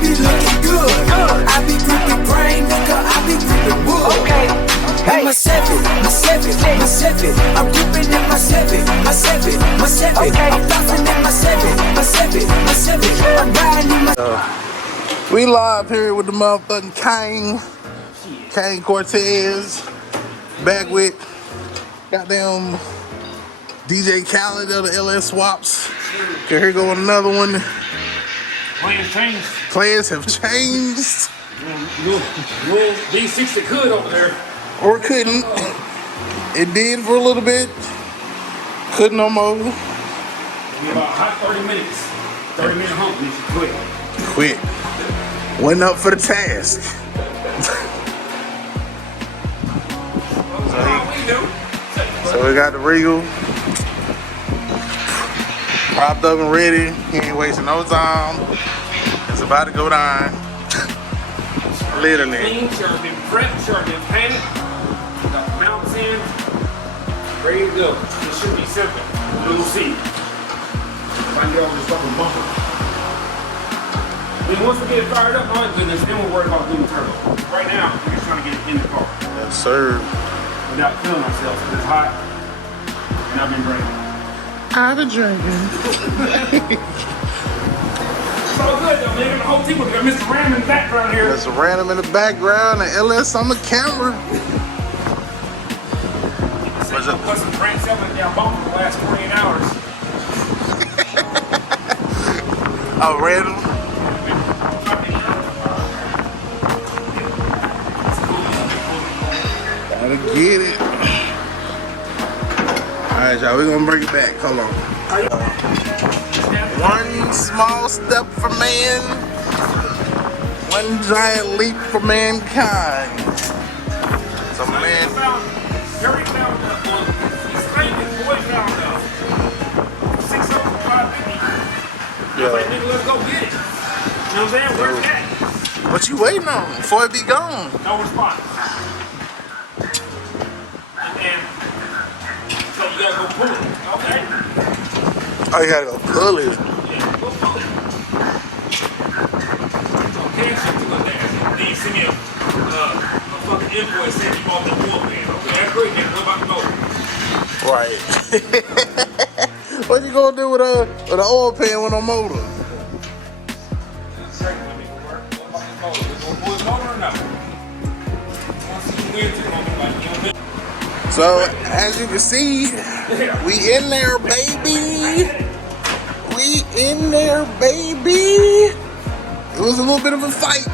be looking good. I be gripping brain, nigga, I be gripping wood. Okay. Hey. My seven, I'm gripping in my seven. Okay. I'm flossing in my seven. I'm riding in my. We live here with the motherfucking King Cortezs, back with goddamn DJ Khaled of the LS Swaps. Okay, here go another one. Plans changed. Plans have changed. Well, D60 could over there. Or couldn't. It did for a little bit. Couldn't no more. Be about hot 30 minutes. 30-minute hump and you Quit. Went up for the task. So we got the Regal propped up and ready. He ain't wasting no time. It's about to go down. Literally. Clean, sure been prepped, sure been painted. Got the mounts in. Ready to go. It should be simple. We'll see. If I can get over this fucking bumper. Then once we get it fired up, oh my goodness, then we'll worry about doing the turbo. Right now, we're just trying to get it in the car. Yes, sir. Without killing ourselves, because it's hot. And I've been drinking. I've been drinking. So good though, man. The whole team was got Mr. Ram in the background here. Mr. Random in the background and LS on the camera. What's up? Put some Frank Selman down bumper for the last 48 hours. Oh, Random? Gotta get it. Alright, y'all, we're gonna bring it back. Hold on. One small step for man, one giant leap for mankind. So man, Gary found he's claiming boy found 60550. Yeah. Like, nigga, let's go get it. You know what I'm saying? Where's that? what you waiting on before it be gone? No response. And so you gotta go pull it. Okay. Oh, you gotta go pull it. Yeah, go pull it. Okay, shit to go there. Then you send me a fucking invoice saying you bought the wool pan. Okay, that's great, man. What about the motor? Right. What you gonna do with an oil pan with a motor? So, as you can see, we in there, baby. We in there, baby. It was a little bit of a fight.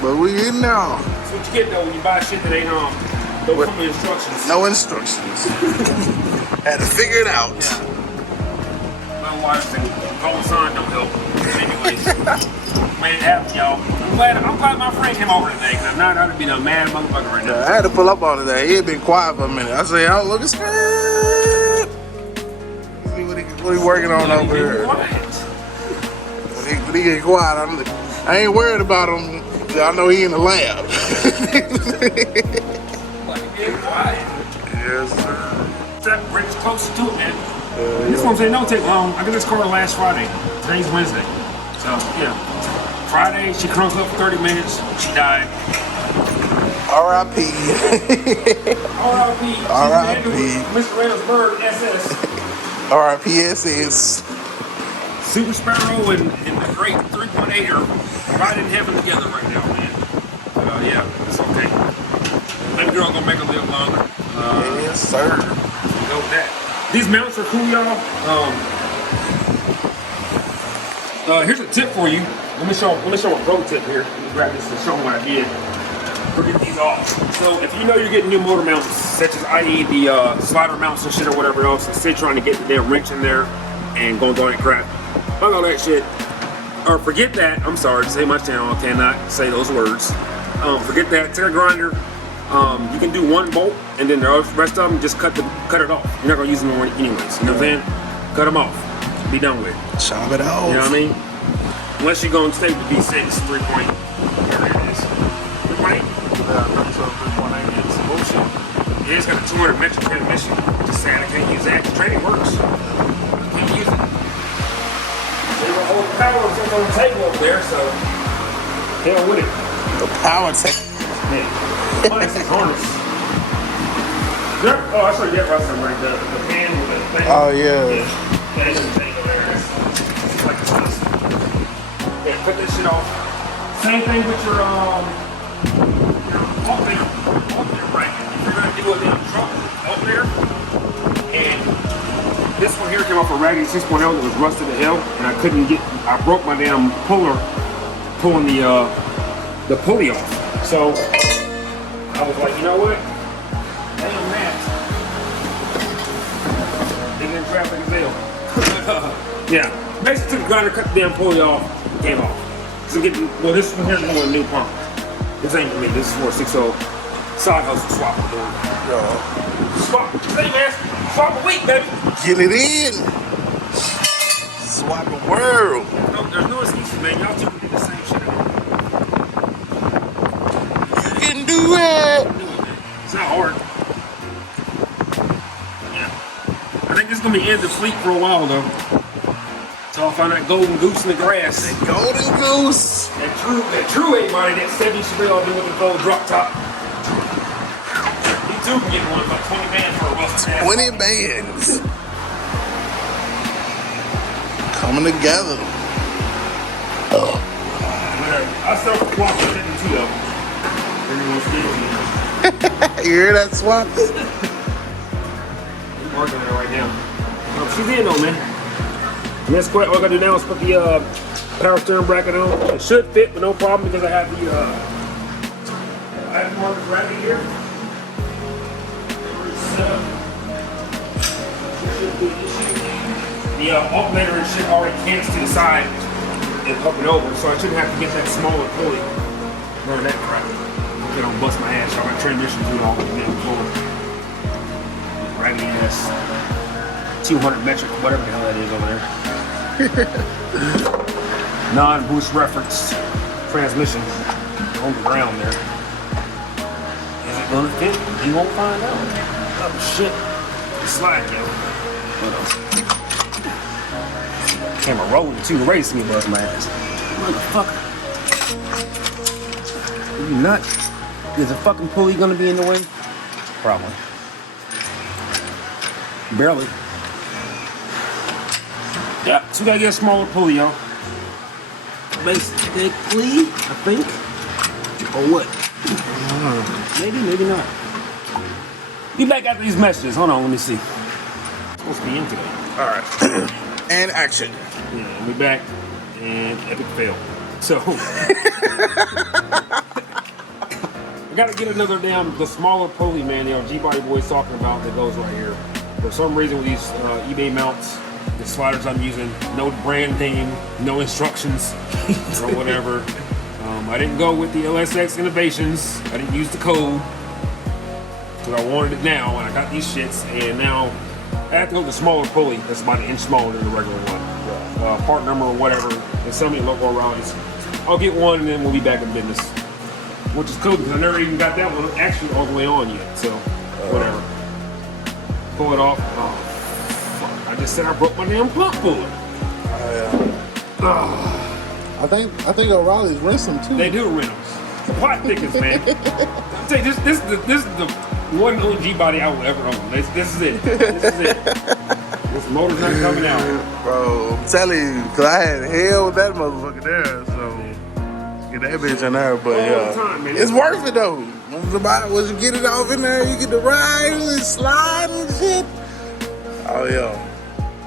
But we in there. That's what you get though when you buy shit that ain't don't come with instructions. No instructions. Had to figure it out. My wife said, "Cold sun don't help." Anyways, man, it happened, y'all. I'm glad my friend came over today, because if not, I'd be a mad motherfucker right now. I had to pull up on it today. He had been quiet for a minute. I said, "Oh, look at Skirt. See what he working on over here." When he get quiet, I ain't worried about him. I know he in the lab. Yes, sir. That brings closer to it, man. This one saying don't take long. I got this car last Friday. Today's Wednesday. So, yeah. Friday, she crunk up for 30 minutes. She died. R.I.P. R.I.P. R.I.P. Mr. Reynolds Bird, SS. R.I.P. SS. Super Sparrow and the great 3.8 are right in heaven together right now, man. Yeah, it's okay. That girl gonna make a little longer. Yes, sir. Go with that. These mounts are cool, y'all. Here's a tip for you. Let me show a pro tip here. Let me grab this to show them what I did. Get these off. So if you know you're getting new motor mounts, such as i.e. the slider mounts and shit or whatever else, instead of trying to get the damn wrench in there and going through that crap, fuck all that shit. Or forget that. I'm sorry to say my channel. I cannot say those words. Forget that. Take a grinder. You can do one bolt, and then the rest of them just cut it off. You're not gonna use them anyways. You know what I'm saying? Cut them off. Be done with it. Chop it off. You know what I mean? Unless you're gonna stay with V6 3.8. There it is. 3.8. Yeah, that's 3.8. It's bullshit. Yeah, it's got a 200 metric transmission. Just saying I can't use that. The training works. I can't use it. power is on the table over there, so hell with it. The power tank. Man, plastic harness. There, oh, I saw that right there. The pan with the thing. Oh yeah. Yeah, it's the thing over there. It's like this. Yeah, cut this shit off. Same thing with your alternator bracket. If you're gonna do a damn truck alternator, and this one here came off a Raggedy 6.0 that was rusted to hell, and I couldn't get. I broke my damn puller pulling the pulley off. So I was like, you know what? Damn that. They didn't traffic as hell. Yeah, basically took the grinder, cut the damn pulley off, came off. So getting, well, this one here's going a new pump. This ain't for me. This is for a 6.0 side hustle swap. Swap. Hey man, swap a week, baby. Get it in. Swap the world. No, there's no excuses, man. Y'all two can do the same shit. You can do it. It's not hard. Yeah. I think this is gonna be end of fleet for a while though. So I'll find that golden goose in the grass. That golden goose. That true 8-body, that 70 Regal with the gold drop top. You too can get one about 20 bands for a rough ass. 20 bands. Coming together. Oh. I still walk with it in 2 of them. You hear that, Swamp? I'm working on it right now. Oh, she's in though, man. And that's quite all I gotta do now is put the power steering bracket on. It should fit, but no problem because I have the aftermarket bracket here. The alternator and shit already cants to the side and up and over, so I shouldn't have to get that smaller pulley. None of that crap. I'm gonna bust my ass. I got transmission through all the damn pulley. Raggedy ass 200 metric, whatever the hell that is over there. Non-boost reference transmission on the ground there. Is it gonna fit? You won't find out. Oh shit. Slide yo. Camera rolling too, ready to see me bust my ass. Motherfucker. Are you nuts? Is the fucking pulley gonna be in the way? Probably. Barely. Yeah, so we gotta get a smaller pulley, y'all. Basically, I think. Or what? Maybe, maybe not. Be back after these messages. Hold on, let me see. It's supposed to be in today. Alright. And action. Yeah, we back. And epic fail. So I gotta get another the smaller pulley, man. You know, G-Body Boy's talking about that goes right here. For some reason with these eBay mounts, the sliders I'm using, no brand name, no instructions, or whatever. I didn't go with the LSX Innovations. I didn't use the code because I wanted it now, and I got these shits, and now I have to go with the smaller pulley that's about an inch smaller than the regular one. Part number or whatever, and some of the local rallies. I'll get one, and then we'll be back in business, which is cool because I never even got that one actually all the way on yet. So whatever. Pull it off. Oh, fuck. I just said I broke my damn plug puller. I think O'Reilly's rinse them too. They do rinse them. Plot thickens, man. I'll tell you, this is the one OG body I will ever own. This is it. This is it. This motor's not coming out. Bro, I'm telling you, because I had hell with that motherfucker there, so get that bitch in there, but All the time, man. it's worth it though. Once you get it off in there, you get to ride and slide and shit. Oh yeah.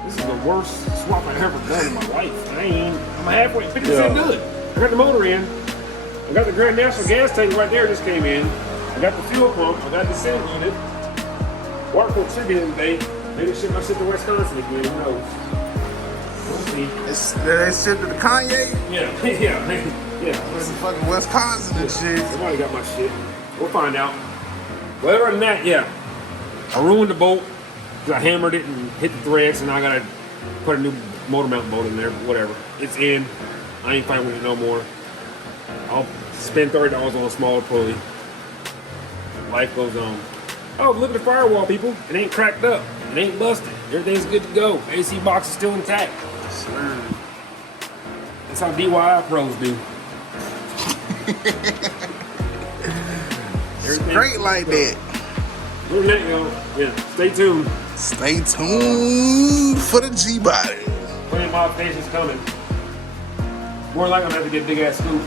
This is the worst swap I ever done in my life. I'm halfway, 50% good. I got the motor in. I got the Grand National gas tank right there just came in. I got the fuel pump. I got the sand unit. WACO should be in today. Maybe ship my shit to Wisconsin again. Who knows? We'll see. They shipped to the Kanye? Yeah. It's fucking Wisconsin and shit. Somebody got my shit. We'll find out. But other than that, yeah. I ruined the bolt because I hammered it and hit the threads, and now I gotta put a new motor mount bolt in there, but whatever. It's in. I ain't fighting with it no more. I'll spend $30 on a smaller pulley. Life goes on. Oh, look at the firewall, people. It ain't cracked up. It ain't busted. Everything's good to go. AC box is still intact. That's how DIY pros do. It's great like that. Yeah, stay tuned. Stay tuned for the G-Body. Plenty of modifications coming. More likely I'm gonna have to get a big ass scoop.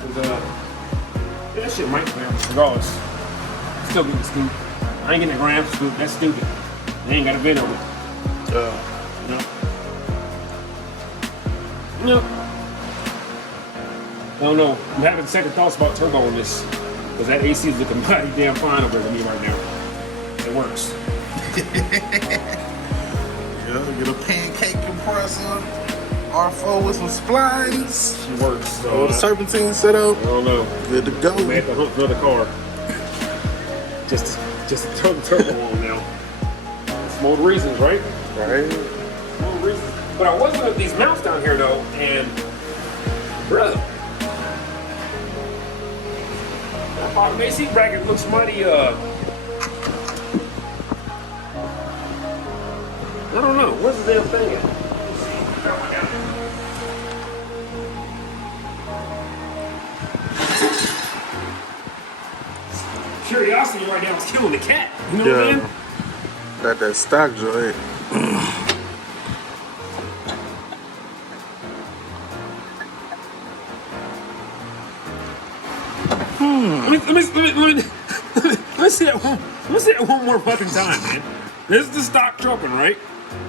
Cause yeah, that shit might clear. Regardless. Still getting the scoop. I ain't getting a gram scoop, that's stupid. They ain't got a vent on it. No. I don't know. I'm having second thoughts about turbo on this. Because that AC is looking mighty damn fine over me right now. It works. Yeah, get a pancake compressor. R4 with some splines. It works. So the serpentine setup. I don't know. Good to go. I may have to hunt for another car. just to throw the turbo on now. It's more reasons, right? Right. More reasons. But I was looking at these mounts down here though, and brother, that bottom AC bracket looks mighty I don't know. What's the damn thing at? Curiosity right now is killing the cat. You know what I mean? Got that stock joint. Let's see that one more fucking time, man. This is the stock trucking, right?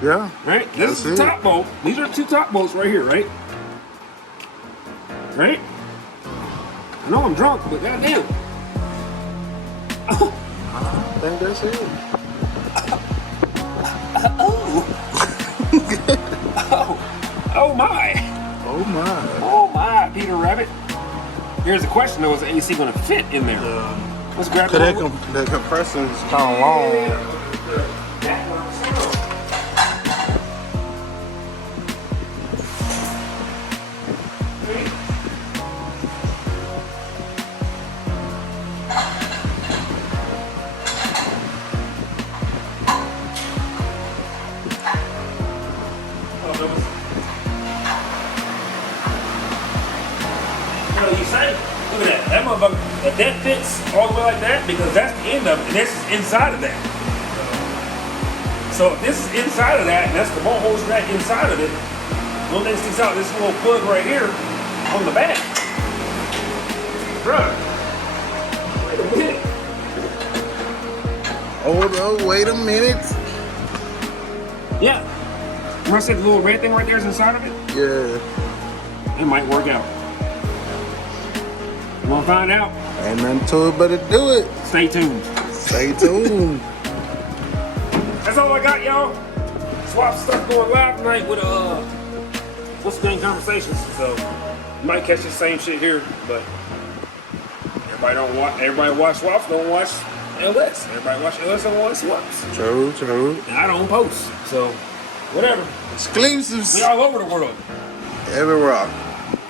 Yeah. Right? This is the top bolt. These are two top bolts right here, right? Right? I know I'm drunk, but goddamn. Oh. I think that's it. Oh my. Oh my. Oh my, Peter Rabbit. Here's the question though, is the AC gonna fit in there? Let's grab it. The compressor is kind of long. You say, look at that motherfucker, if that fits all the way like that, because that's the end of it, and this is inside of that. So if this is inside of that, and that's the ball hose rack inside of it, the only thing that sticks out is this little plug right here on the back. Bruh, wait a minute. Hold on, wait a minute. Yeah. Remember I said the little red thing right there is inside of it? Yeah. It might work out. You wanna find out? Ain't nothing to it but to do it. Stay tuned. Stay tuned. That's all I got, y'all. Swap stuff going live tonight with what's the name conversations. So you might catch the same shit here, but everybody watch swaps, don't watch LS. Everybody watch LS, don't watch swaps. True. And I don't post, so whatever. Exclusives. We all over the world. Every rock.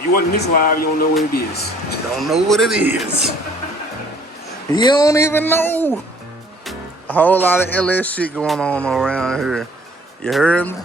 You wasn't this live, you don't know what it is. You don't know what it is. You don't even know. A whole lot of LS shit going on around here. You heard me?